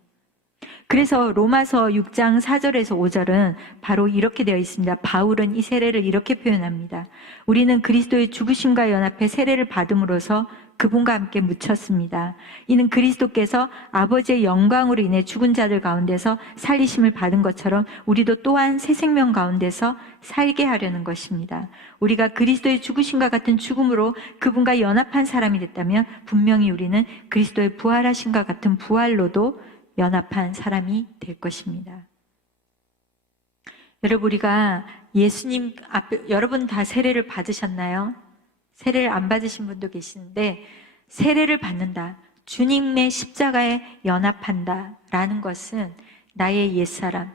그래서 로마서 6장 4절에서 5절은 바로 이렇게 되어 있습니다. 바울은 이 세례를 이렇게 표현합니다. 우리는 그리스도의 죽으심과 연합해 세례를 받음으로써 그분과 함께 묻혔습니다. 이는 그리스도께서 아버지의 영광으로 인해 죽은 자들 가운데서 살리심을 받은 것처럼 우리도 또한 새 생명 가운데서 살게 하려는 것입니다. 우리가 그리스도의 죽으심과 같은 죽음으로 그분과 연합한 사람이 됐다면 분명히 우리는 그리스도의 부활하심과 같은 부활로도 연합한 사람이 될 것입니다. 여러분, 우리가 예수님 앞에, 여러분 다 세례를 받으셨나요? 세례를 안 받으신 분도 계시는데, 세례를 받는다, 주님의 십자가에 연합한다 라는 것은 나의 옛사람,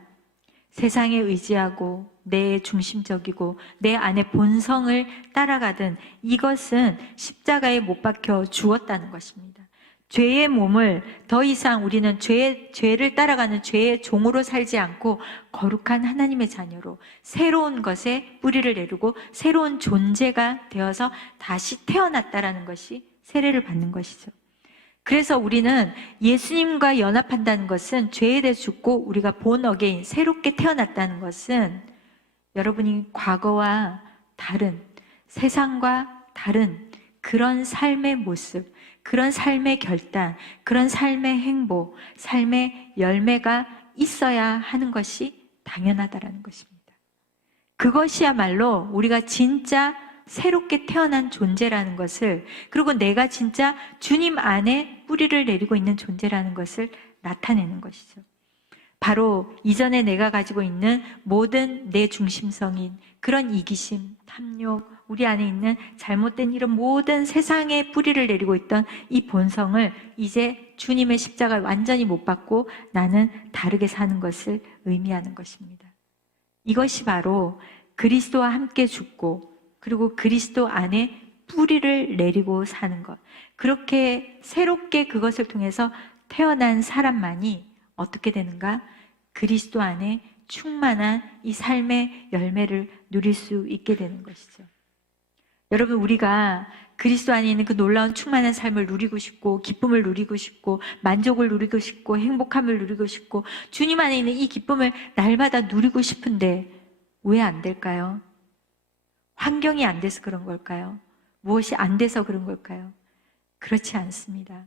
세상에 의지하고 내 중심적이고 내 안의 본성을 따라가든, 이것은 십자가에 못 박혀 죽었다는 것입니다. 죄의 몸을 더 이상 우리는 죄를 따라가는 죄의 종으로 살지 않고 거룩한 하나님의 자녀로 새로운 것에 뿌리를 내리고 새로운 존재가 되어서 다시 태어났다라는 것이 세례를 받는 것이죠. 그래서 우리는 예수님과 연합한다는 것은 죄에 대해 죽고 우리가 본 어게인, 새롭게 태어났다는 것은 여러분이 과거와 다른, 세상과 다른 그런 삶의 모습, 그런 삶의 결단, 그런 삶의 행보, 삶의 열매가 있어야 하는 것이 당연하다라는 것입니다. 그것이야말로 우리가 진짜 새롭게 태어난 존재라는 것을, 그리고 내가 진짜 주님 안에 뿌리를 내리고 있는 존재라는 것을 나타내는 것이죠. 바로 이전에 내가 가지고 있는 모든 내 중심성인 그런 이기심, 탐욕, 우리 안에 있는 잘못된 이런 모든 세상에 뿌리를 내리고 있던 이 본성을 이제 주님의 십자가를 완전히 못 받고 나는 다르게 사는 것을 의미하는 것입니다. 이것이 바로 그리스도와 함께 죽고 그리고 그리스도 안에 뿌리를 내리고 사는 것. 그렇게 새롭게 그것을 통해서 태어난 사람만이 어떻게 되는가? 그리스도 안에 충만한 이 삶의 열매를 누릴 수 있게 되는 것이죠. 여러분, 우리가 그리스도 안에 있는 그 놀라운 충만한 삶을 누리고 싶고, 기쁨을 누리고 싶고, 만족을 누리고 싶고, 행복함을 누리고 싶고, 주님 안에 있는 이 기쁨을 날마다 누리고 싶은데 왜 안 될까요? 환경이 안 돼서 그런 걸까요? 무엇이 안 돼서 그런 걸까요? 그렇지 않습니다.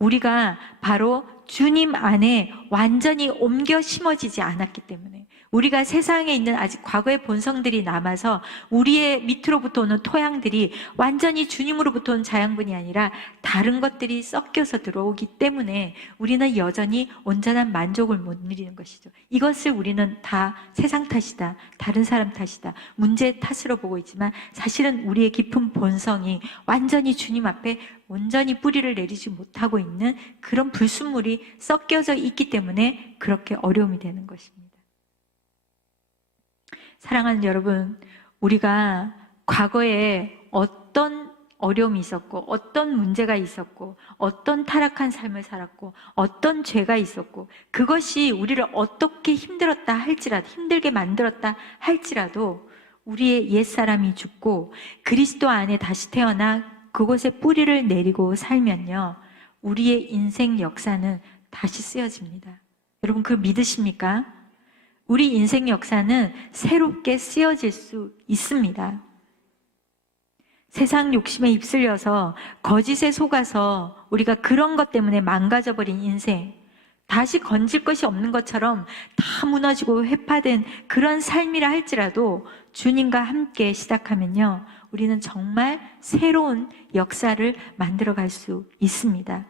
우리가 바로 주님 안에 완전히 옮겨 심어지지 않았기 때문에, 우리가 세상에 있는 아직 과거의 본성들이 남아서 우리의 밑으로부터 오는 토양들이 완전히 주님으로부터 온 자양분이 아니라 다른 것들이 섞여서 들어오기 때문에 우리는 여전히 온전한 만족을 못 누리는 것이죠. 이것을 우리는 다 세상 탓이다, 다른 사람 탓이다, 문제 탓으로 보고 있지만, 사실은 우리의 깊은 본성이 완전히 주님 앞에 온전히 뿌리를 내리지 못하고 있는 그런 불순물이 섞여져 있기 때문에 그렇게 어려움이 되는 것입니다. 사랑하는 여러분, 우리가 과거에 어떤 어려움이 있었고, 어떤 문제가 있었고, 어떤 타락한 삶을 살았고, 어떤 죄가 있었고, 그것이 우리를 어떻게 힘들게 만들었다 할지라도 우리의 옛사람이 죽고 그리스도 안에 다시 태어나 그곳에 뿌리를 내리고 살면요, 우리의 인생 역사는 다시 쓰여집니다. 여러분, 그걸 믿으십니까? 우리 인생 역사는 새롭게 쓰여질 수 있습니다. 세상 욕심에 휩쓸려서 거짓에 속아서 우리가 그런 것 때문에 망가져버린 인생, 다시 건질 것이 없는 것처럼 다 무너지고 회파된 그런 삶이라 할지라도 주님과 함께 시작하면요, 우리는 정말 새로운 역사를 만들어갈 수 있습니다.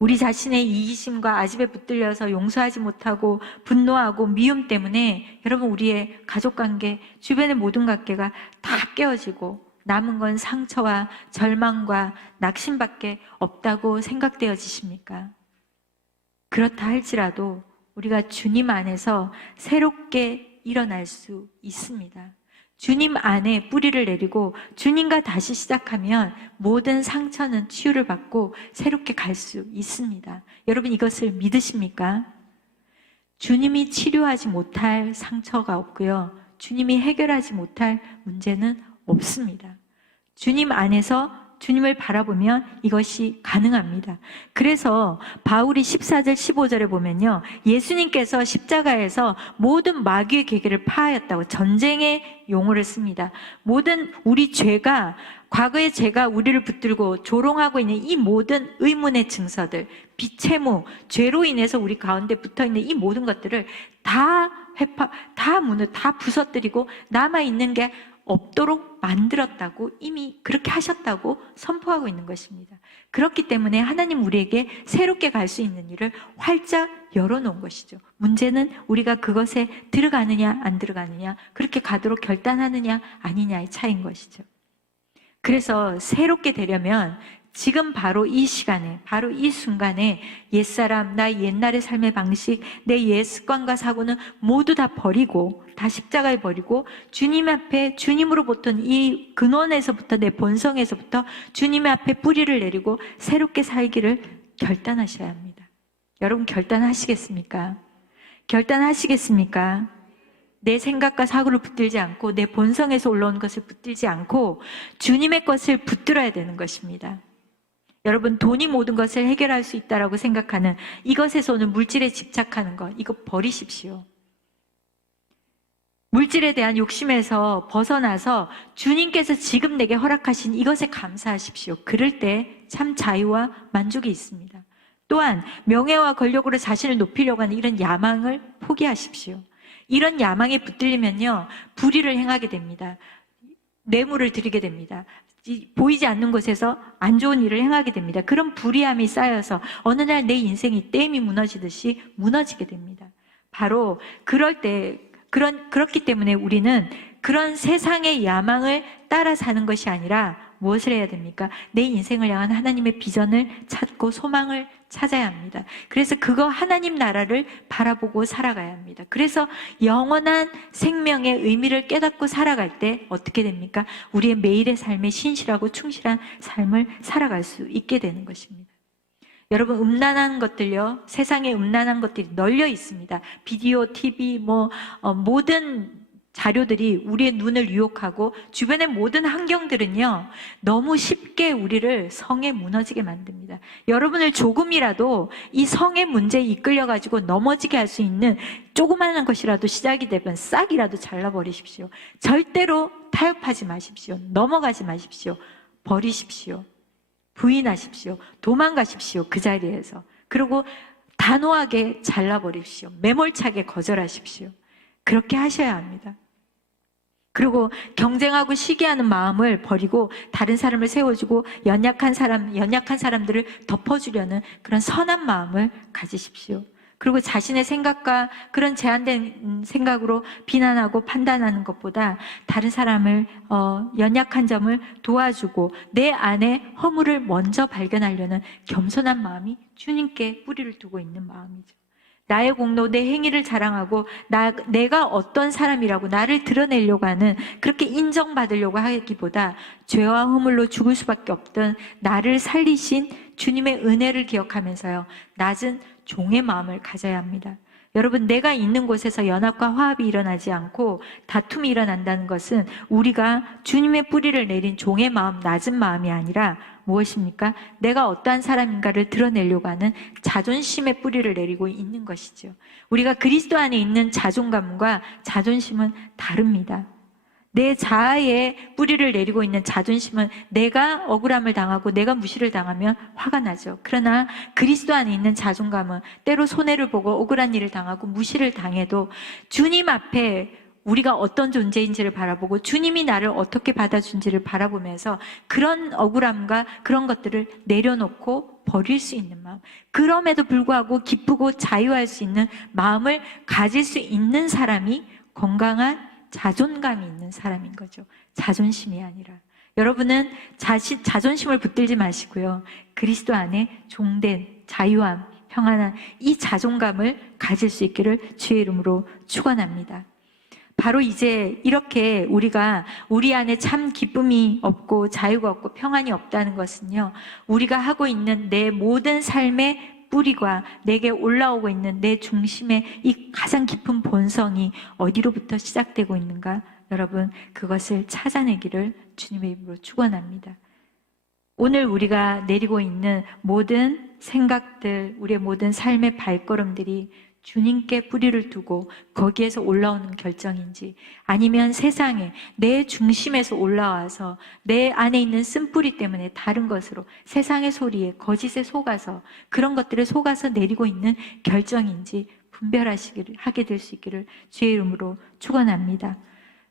우리 자신의 이기심과 아집에 붙들려서 용서하지 못하고 분노하고 미움 때문에 여러분, 우리의 가족관계, 주변의 모든 관계가 다 깨어지고 남은 건 상처와 절망과 낙심밖에 없다고 생각되어지십니까? 그렇다 할지라도 우리가 주님 안에서 새롭게 일어날 수 있습니다. 주님 안에 뿌리를 내리고 주님과 다시 시작하면 모든 상처는 치유를 받고 새롭게 갈 수 있습니다. 여러분, 이것을 믿으십니까? 주님이 치료하지 못할 상처가 없고요. 주님이 해결하지 못할 문제는 없습니다. 주님 안에서 주님을 바라보면 이것이 가능합니다. 그래서 바울이 14절 15절에 보면요, 예수님께서 십자가에서 모든 마귀의 계계를 파하였다고 전쟁의 용어를 씁니다. 모든 우리 죄가, 과거의 죄가 우리를 붙들고 조롱하고 있는 이 모든 의문의 증서들, 비체무, 죄로 인해서 우리 가운데 붙어있는 이 모든 것들을 다 다 부서뜨리고 남아있는 게 없도록 만들었다고, 이미 그렇게 하셨다고 선포하고 있는 것입니다. 그렇기 때문에 하나님 우리에게 새롭게 갈 수 있는 일을 활짝 열어놓은 것이죠. 문제는 우리가 그것에 들어가느냐 안 들어가느냐, 그렇게 가도록 결단하느냐 아니냐의 차이인 것이죠. 그래서 새롭게 되려면 지금 바로 이 시간에, 바로 이 순간에 옛사람, 나의 옛날의 삶의 방식, 내 옛 습관과 사고는 모두 다 버리고, 다 십자가에 버리고, 주님 앞에, 주님으로부터 이 근원에서부터, 내 본성에서부터 주님 앞에 뿌리를 내리고 새롭게 살기를 결단하셔야 합니다. 여러분 결단하시겠습니까? 결단하시겠습니까? 내 생각과 사고를 붙들지 않고, 내 본성에서 올라온 것을 붙들지 않고 주님의 것을 붙들어야 되는 것입니다. 여러분, 돈이 모든 것을 해결할 수 있다라고 생각하는 이것에서 오는 물질에 집착하는 것, 이거 버리십시오. 물질에 대한 욕심에서 벗어나서 주님께서 지금 내게 허락하신 이것에 감사하십시오. 그럴 때 참 자유와 만족이 있습니다. 또한 명예와 권력으로 자신을 높이려고 하는 이런 야망을 포기하십시오. 이런 야망에 붙들리면요, 불의를 행하게 됩니다. 뇌물을 드리게 됩니다. 보이지 않는 곳에서 안 좋은 일을 행하게 됩니다. 그런 불의함이 쌓여서 어느 날 내 인생이 댐이 무너지듯이 무너지게 됩니다. 바로 그럴 때, 그렇기 때문에 우리는 그런 세상의 야망을 따라 사는 것이 아니라 무엇을 해야 됩니까? 내 인생을 향한 하나님의 비전을 찾고 소망을 찾아야 합니다. 그래서 그거 하나님 나라를 바라보고 살아가야 합니다. 그래서 영원한 생명의 의미를 깨닫고 살아갈 때 어떻게 됩니까? 우리의 매일의 삶에 신실하고 충실한 삶을 살아갈 수 있게 되는 것입니다. 여러분, 음란한 것들요, 세상에 음란한 것들이 널려 있습니다. 비디오, TV, 모든 자료들이 우리의 눈을 유혹하고, 주변의 모든 환경들은요, 너무 쉽게 우리를 성에 무너지게 만듭니다. 여러분을 조금이라도 이 성의 문제에 이끌려가지고 넘어지게 할 수 있는 조그마한 것이라도 시작이 되면 싹이라도 잘라버리십시오. 절대로 타협하지 마십시오. 넘어가지 마십시오. 버리십시오. 부인하십시오. 도망가십시오. 그 자리에서. 그리고 단호하게 잘라버리십시오. 매몰차게 거절하십시오. 그렇게 하셔야 합니다. 그리고 경쟁하고 시기하는 마음을 버리고 다른 사람을 세워주고 연약한 사람들을 덮어주려는 그런 선한 마음을 가지십시오. 그리고 자신의 생각과 그런 제한된 생각으로 비난하고 판단하는 것보다 다른 사람을 연약한 점을 도와주고 내 안에 허물을 먼저 발견하려는 겸손한 마음이 주님께 뿌리를 두고 있는 마음이죠. 나의 공로, 내 행위를 자랑하고 내가 어떤 사람이라고 나를 드러내려고 하는, 그렇게 인정받으려고 하기보다 죄와 허물로 죽을 수밖에 없던 나를 살리신 주님의 은혜를 기억하면서요, 낮은 종의 마음을 가져야 합니다. 여러분, 내가 있는 곳에서 연합과 화합이 일어나지 않고 다툼이 일어난다는 것은 우리가 주님의 뿌리를 내린 종의 마음, 낮은 마음이 아니라 무엇입니까? 내가 어떠한 사람인가를 드러내려고 하는 자존심의 뿌리를 내리고 있는 것이죠. 우리가 그리스도 안에 있는 자존감과 자존심은 다릅니다. 내 자아에 뿌리를 내리고 있는 자존심은 내가 억울함을 당하고 내가 무시를 당하면 화가 나죠. 그러나 그리스도 안에 있는 자존감은 때로 손해를 보고 억울한 일을 당하고 무시를 당해도 주님 앞에 우리가 어떤 존재인지를 바라보고 주님이 나를 어떻게 받아준지를 바라보면서 그런 억울함과 그런 것들을 내려놓고 버릴 수 있는 마음, 그럼에도 불구하고 기쁘고 자유할 수 있는 마음을 가질 수 있는 사람이 건강한 자존감이 있는 사람인 거죠. 자존심이 아니라. 여러분은 자존심을 붙들지 마시고요, 그리스도 안에 종된 자유함, 평안한 이 자존감을 가질 수 있기를 주의 이름으로 축원합니다. 바로 이제 이렇게 우리가 우리 안에 참 기쁨이 없고 자유가 없고 평안이 없다는 것은요, 우리가 하고 있는 내 모든 삶의 뿌리가 내게 올라오고 있는 내 중심의 이 가장 깊은 본성이 어디로부터 시작되고 있는가? 여러분, 그것을 찾아내기를 주님의 이름으로 축원합니다. 오늘 우리가 내리고 있는 모든 생각들, 우리의 모든 삶의 발걸음들이 주님께 뿌리를 두고 거기에서 올라오는 결정인지, 아니면 세상에 내 중심에서 올라와서 내 안에 있는 쓴뿌리 때문에 다른 것으로 세상의 소리에 거짓에 속아서 그런 것들에 속아서 내리고 있는 결정인지 하게 될 수 있기를 주의 이름으로 축원합니다.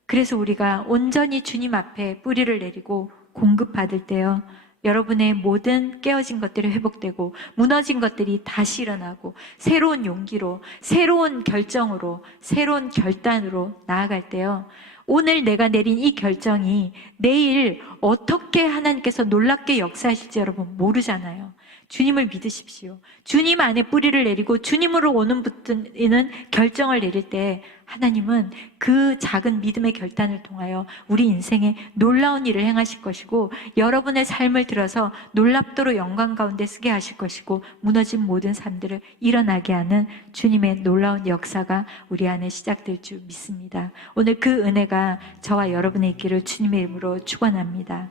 그래서 우리가 온전히 주님 앞에 뿌리를 내리고 공급받을 때요, 여러분의 모든 깨어진 것들이 회복되고 무너진 것들이 다시 일어나고 새로운 용기로, 새로운 결정으로, 새로운 결단으로 나아갈 때요, 오늘 내가 내린 이 결정이 내일 어떻게 하나님께서 놀랍게 역사하실지 여러분 모르잖아요. 주님을 믿으십시오. 주님 안에 뿌리를 내리고 주님으로 오는 분은 결정을 내릴 때 하나님은 그 작은 믿음의 결단을 통하여 우리 인생에 놀라운 일을 행하실 것이고, 여러분의 삶을 들어서 놀랍도록 영광 가운데 쓰게 하실 것이고, 무너진 모든 삶들을 일어나게 하는 주님의 놀라운 역사가 우리 안에 시작될 줄 믿습니다. 오늘 그 은혜가 저와 여러분의 있기를 주님의 이름으로 축원합니다.